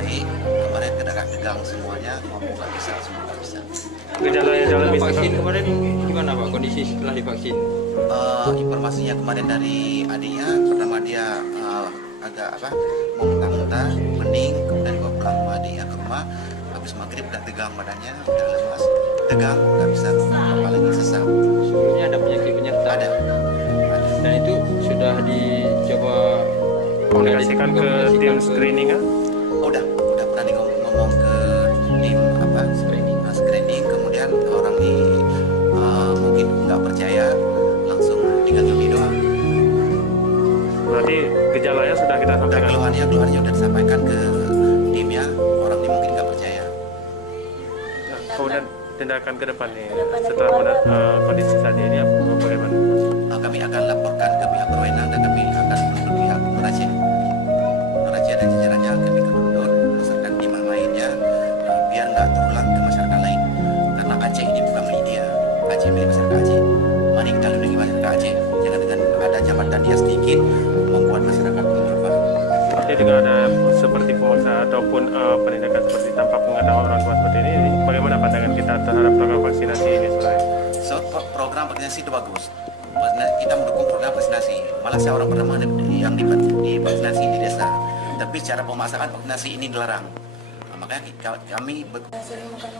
baik. Kemarin tegang semuanya, ngomong nggak bisa, semua nggak bisa. Gejala yang dalam vaksin kemarin gimana Pak kondisi setelah divaksin? Informasinya kemarin dari adiknya, pertama dia agak mau muntah-muntah, pening, kemudian dibawa pulang sama adiknya ke rumah. Habis maghrib udah tegang badannya, udah lemas, tegang, nggak bisa ngomong, apalagi sesak. Sebelumnya ada penyakit penyerta? Ada. Dan itu sudah dicoba komunikasikan ke tim screening kan? Udah pernah ngomong ke tim screening, kemudian orang ini mungkin nggak percaya, langsung tinggal nyobi doang. Berarti gejalanya sudah kita sampaikan. Keluhannya udah disampaikan ke tim ya, orang ini mungkin nggak percaya. Kemudian tindakan ke depan nih setelah kondisi saat ini bagaimana? Kami akan laporkan ke pihak berwenang dan kami akan menuntut pihak Aceh dan jajarannya kami akan menuntut berdasarkan timah lainnya biar nggak terulang ke masyarakat lain, karena Aceh ini bukan milik dia, Aceh milik masyarakat Aceh. Mari kita lindungi masyarakat Aceh, jangan dengan ada jabatan dia sedikit membuat masyarakat berubah. Jadi dengan ada seperti pengusaha ataupun penindakan seperti tanpa pengetahuan orang tua seperti ini, bagaimana pandangan kita terhadap program vaksinasi ini sebenarnya? Program vaksinasi itu bagus. Kita mendukung program vaksinasi. Malah saya orang pertama yang divaksinasi di desa. Tapi secara pemasaran vaksinasi ini dilarang. Nah, makanya kami sering makan